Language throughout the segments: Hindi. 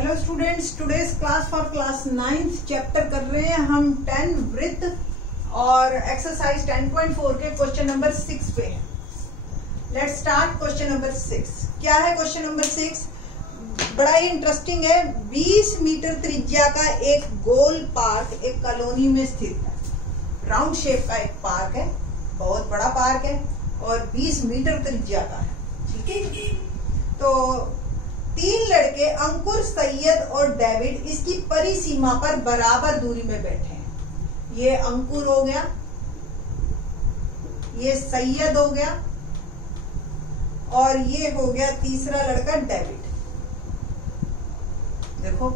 Hello students, today's class for class 9th chapter कर रहे हैं हम 10 वृत्त और एक्सरसाइज 10.4 के क्वेश्चन नंबर 6 पे है। Let's start question number 6। क्या है क्वेश्चन नंबर 6? बड़ा ही इंटरेस्टिंग है। 20 मीटर त्रिज्या का एक गोल पार्क एक कॉलोनी में स्थित है। राउंड शेप का एक पार्क है, बहुत बड़ा पार्क है और 20 मीटर त्रिज्या का है। ठीक है, तो 3 लड़के अंकुर, सैयद और डेविड इसकी परिसीमा पर बराबर दूरी में बैठे हैं। ये अंकुर हो गया, ये सैयद हो गया और ये हो गया तीसरा लड़का डेविड। देखो,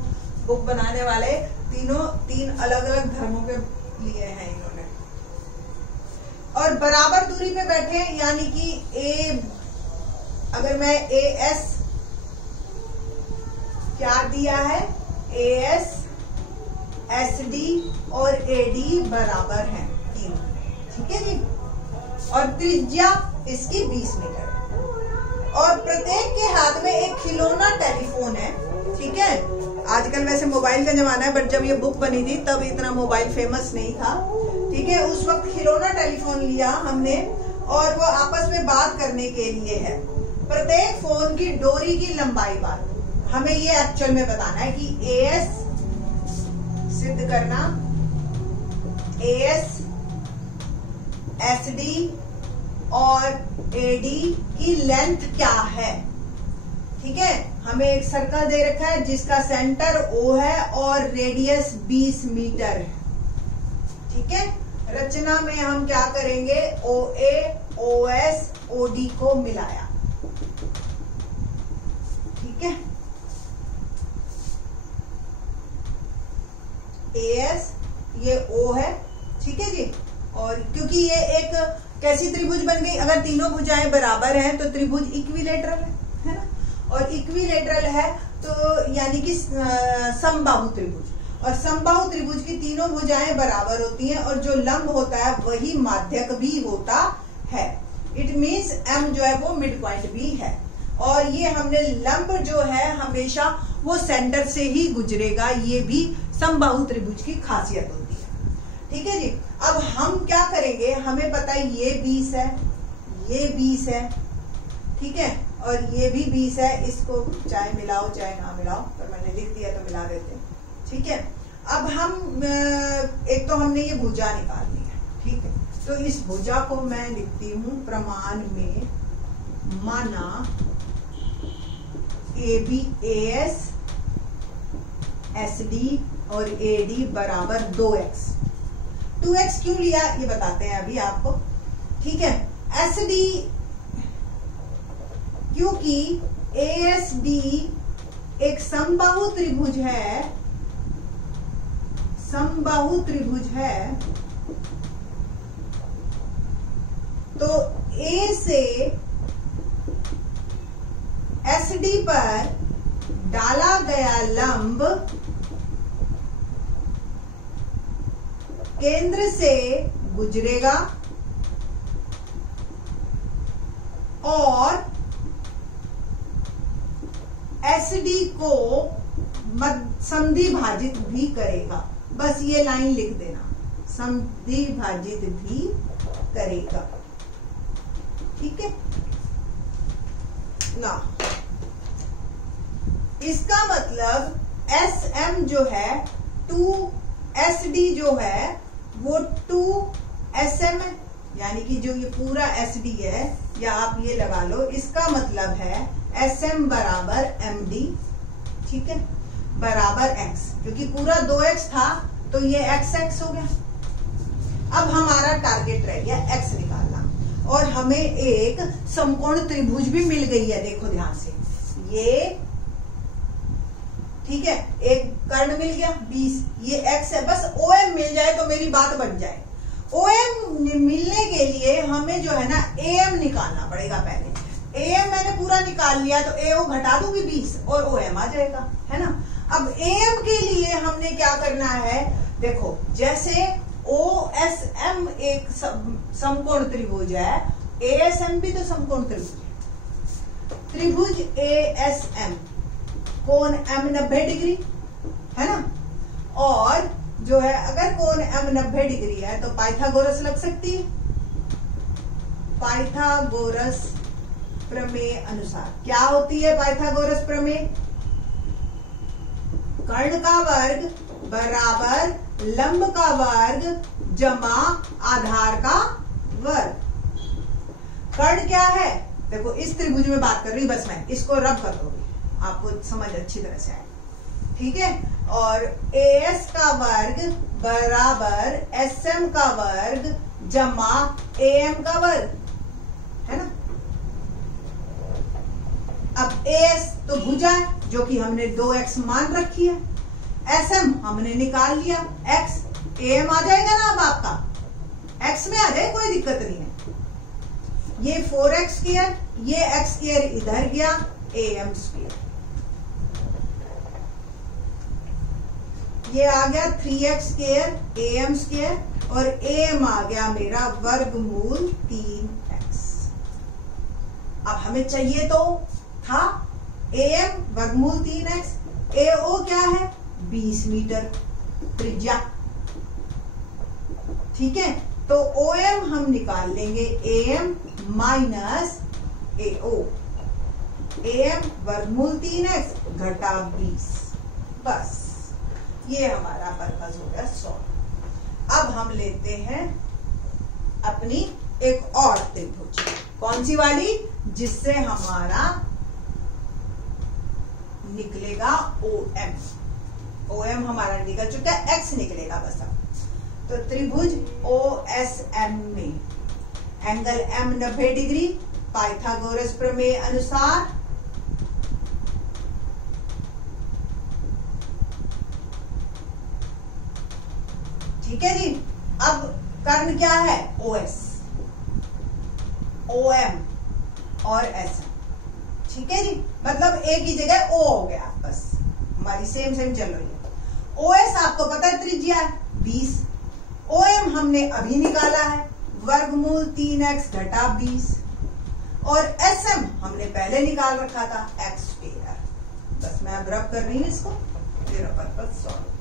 बुक बनाने वाले तीन अलग अलग धर्मों के लिए हैं इन्होंने, और बराबर दूरी पे बैठे हैं। यानी कि अगर मैं AS क्या दिया है, AS, SD और AD बराबर हैं तीनों। ठीक है जी, और त्रिज्या इसकी 20 मीटर और प्रत्येक के हाथ में एक खिलौना टेलीफोन है। ठीक है, आजकल वैसे मोबाइल का जमाना है, बट जब ये बुक बनी थी तब इतना मोबाइल फेमस नहीं था। ठीक है, उस वक्त खिलौना टेलीफोन लिया हमने और वो आपस में बात करने के लिए है। प्रत्येक फोन की डोरी की लंबाई बात हमें ये एक्चुअल में बताना है कि AS सिद्ध करना, AS, SD और AD की लेंथ क्या है। ठीक है, हमें एक सर्कल दे रखा है जिसका सेंटर O है और रेडियस 20 मीटर है। ठीक है, रचना में हम क्या करेंगे, OA, OS, OD को मिलाया। ठीक है, AS ये O है। ठीक है जी, और क्योंकि ये एक कैसी त्रिभुज बन गई, अगर तीनों भुजाएं बराबर हैं तो त्रिभुज इक्विलेटरल है ना, और इक्विलेटरल है तो यानी कि समबाहु त्रिभुज, और समबाहु त्रिभुज की तीनों भुजाएं बराबर होती हैं और जो लंब होता है वही माध्यक भी होता है। इट मीन्स M जो है वो मिड पॉइंट भी है, और ये हमने लंब जो है हमेशा वो सेंटर से ही गुजरेगा। ये भी समबाहु त्रिभुज की खासियत होती है। ठीक है जी, अब हम क्या करेंगे, हमें पता है ये 20 है, ये 20 है। ठीक है, और ये भी 20 है। इसको चाहे मिलाओ चाहे ना मिलाओ, पर मैंने लिख दिया तो मिला देते। ठीक है, अब हम एक तो हमने ये भुजा निकाल ली है। ठीक है, तो इस भुजा को मैं लिखती हूं प्रमाण में, माना AB, AS, SD और AD बराबर 2x। 2x क्यों लिया ये बताते हैं अभी आपको। ठीक है, SD क्योंकि ASD एक समबाहु त्रिभुज है, समबाहु त्रिभुज है, तो A से SD पर डाला गया लंब केंद्र से गुजरेगा और SD को समद्वि भाजित भी करेगा। बस ये लाइन लिख देना, समद्वि भाजित भी करेगा। ठीक है ना, इसका मतलब SM जो है 2SD जो है वो 2SM है, यानी कि जो ये पूरा SD है, या आप ये लगा लो, इसका मतलब है SM बराबर MD। ठीक है, बराबर X, क्योंकि पूरा 2x था तो ये XX हो गया। अब हमारा टारगेट रह गया X निकालना, और हमें एक समकोण त्रिभुज भी मिल गई है। देखो ध्यान से, ये ठीक है, एक कर्ण मिल गया 20, ये X है। बस OM मिल जाए तो मेरी बात बन जाए। OM मिलने के लिए हमें जो है ना AM निकालना पड़ेगा पहले। AM मैंने पूरा निकाल लिया तो AO घटा दूंगी 20 और OM आ जाएगा, है ना। अब AM के लिए हमने क्या करना है, देखो जैसे OSM एक समकोण त्रिभुज है, ASM भी तो समकोण त्रिभुज है। त्रिभुज ASM कोण M 90 डिग्री है ना, और जो है अगर कोण M 90 डिग्री है तो पाइथागोरस लग सकती है। पाइथागोरस प्रमेय अनुसार क्या होती है पाइथागोरस प्रमेय? कर्ण का वर्ग बराबर लंब का वर्ग जमा आधार का वर्ग। कर्ण क्या है? देखो इस त्रिभुज में बात कर रही, बस मैं इसको रब कर दूंगी, आपको समझ अच्छी तरह से आए, ठीक है। और AS का वर्ग बराबर SM का वर्ग जमा AM का वर्ग, है ना। अब AS तो भुजा है जो कि हमने 2x मान रखी है, SM हमने निकाल लिया, x AM आ जाएगा ना, अब आपका x में आ जाए, कोई दिक्कत नहीं है। ये 4x स्क्वायर, ये x स्क्वायर इधर गया, AM स्क्वायर, ये आ गया 3x स्क्वायर AM स्क्वायर, और AM आ गया मेरा वर्गमूल 3x। अब हमें चाहिए तो था AM वर्गमूल 3x, AO क्या है? 20 मीटर त्रिज्या, ठीक है। तो OM हम निकाल लेंगे, AM माइनस AO, AM वर्गमूल 3x घटा 20, बस ये हमारा पर्पस हो गया सॉल्व। अब हम लेते हैं अपनी एक और त्रिभुज, कौन सी वाली? जिससे हमारा निकलेगा OM। OM हमारा निकल चुका है, X निकलेगा बस अब। तो त्रिभुज OSM में एंगल M 90 डिग्री, पाइथागोरस प्रमेय अनुसार ठीक है जी। अब कर्ण क्या है? OS, OM और SM, ठीक है जी। मतलब एक ही जगह O हो गया, बस हमारी सेम चल रही है। OS आपको पता है त्रिज्या है 20, OM हमने अभी निकाला है वर्गमूल 3x घटा 20, और SM हमने पहले निकाल रखा था x स्क्वायर। बस मैं अब रब कर रही हूं इसको, मेरा पर्पस सॉल्व,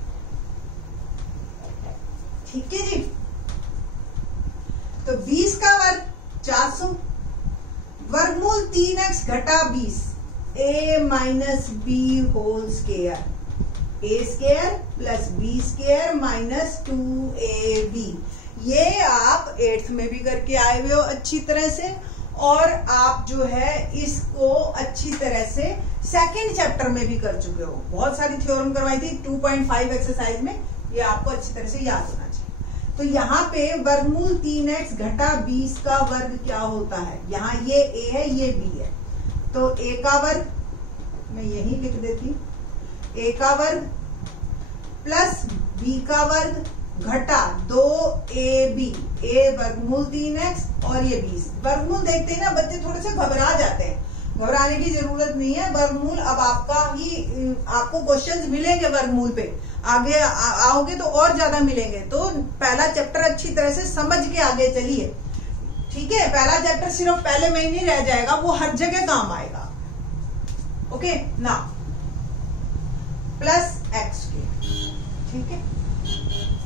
ठीक है जी। तो 20 का वर्ग 400, वर्गमूल 3x घटा 20, a minus b whole square, a square plus b square minus 2ab। ये आप 8th में भी करके आए हुए हो अच्छी तरह से, और आप जो है इसको अच्छी तरह से सेकंड चैप्टर में भी कर चुके हो। बहुत सारी थ्योरम करवाई थी 2.5 एक्सरसाइज में, ये आपको अच्छी तरह से याद होना चाहिए। तो यहाँ पे वर्गमूल 3x घटा 20 का वर्ग क्या होता है? यहाँ ये a है, ये b है, तो a का वर्ग मैं यही लिख देती हूँ, a का वर्ग प्लस b का वर्ग घटा 2ab, a वर्गमूल 3x और ये 20। वर्गमूल देखते हैं ना बच्चे थोड़े से घबरा जाते हैं, घबराने की जरूरत नहीं है। वर्गमूल अब आपका ही, आपको क्वेश्चंस मिलेंगे वर्गमूल पे, आगे आओगे तो और ज्यादा मिलेंगे। तो पहला चैप्टर अच्छी तरह से समझ के आगे चलिए, ठीक है। पहला चैप्टर सिर्फ पहले में ही नहीं रह जाएगा, वो हर जगह काम आएगा। ओके ना, प्लस x स्क्वायर, ठीक है।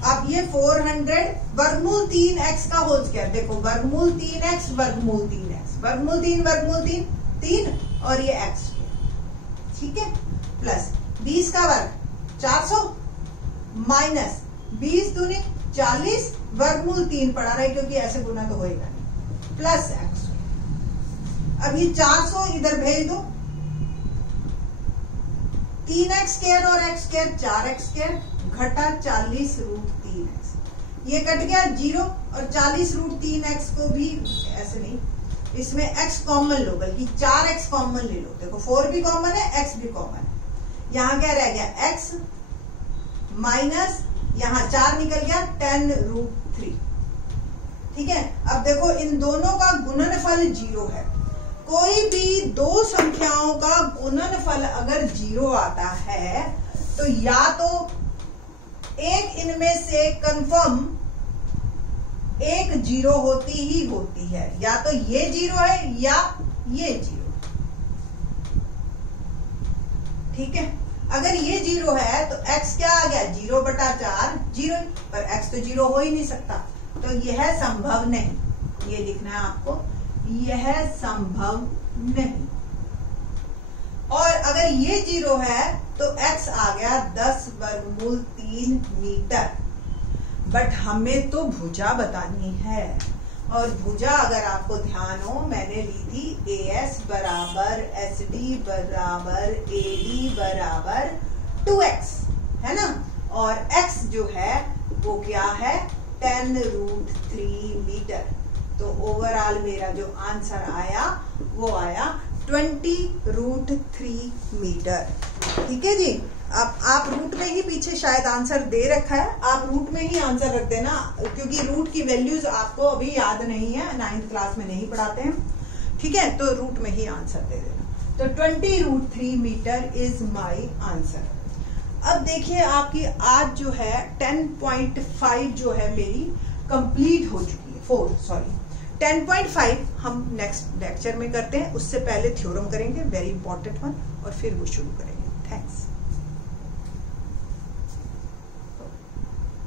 अब ये 400 वर्गमूल 3x का होल स्क्वायर, देखो वर्गमूल 3x वर्गमूल 3x, वर्गमूल 3 वर्गमूल 3 3, और ये x स्क्वायर, ठीक है, प्लस 20 का वर्ग 400 माइनस 20 दूनी 40, वर्गमूल 3 पढ़ा रहे क्योंकि ऐसे गुना तो होएगा नहीं, प्लस x स्क्वायर। अब ये 400 इधर भेज दो, 3x स्क्वायर और x स्क्वायर 4x स्क्वायर घटा 40 रूट 3x, ये कट गया 0, और 40 रूट 3x को भी ऐसे नहीं, इसमें x कॉमन लो, बल्कि 4x कॉमन ले लो। देखो 4 भी कॉमन है, x भी कॉमन है। यहाँ क्या रह गया? x माइनस यहाँ 4 निकल गया 10 रूट 3, ठीक है। अब देखो इन दोनों का गुणनफल 0 है। कोई भी दो संख्याओं का गुणनफल अगर 0 आता है तो या तो एक इनमें से कंफर्म एक 0 होती ही होती है, या तो ये 0 है या ये 0, ठीक है। अगर ये 0 है तो x क्या आ गया, 0/4 0, पर x तो 0 हो ही नहीं सकता, तो यह संभव नहीं, ये लिखना है आपको, यह संभव नहीं। और अगर ये 0 है तो x आ गया 10√3 मीटर। बट हमें तो भुजा बतानी है, और भुजा अगर आपको ध्यान हो मैंने ली थी AS बराबर SD बराबर AD बराबर 2x, है ना, और x जो है वो क्या है 10√3 मीटर। तो ओवरऑल मेरा जो आंसर आया वो आया 20√3 मीटर। ठीक है जी। अब आप रूट में ही पीछे शायद आंसर दे रखा है, आप रूट में ही आंसर रख देना, क्योंकि रूट की वैल्यूज आपको अभी याद नहीं है, 9th क्लास में नहीं पढ़ाते हैं, ठीक है, तो रूट में ही आंसर दे देना। तो 20√3 मीटर इज माय आंसर। अब देखिए आपकी आज जो है 10.5 जो है मेरी कंप्लीट हो चुकी है, 10.5 हम नेक्स्ट लेक्चर में करते हैं, उससे पहले थ्योरम करेंगे, वेरी इंपॉर्टेंट वन, और फिर वो शुरू करेंगे। थैंक्स।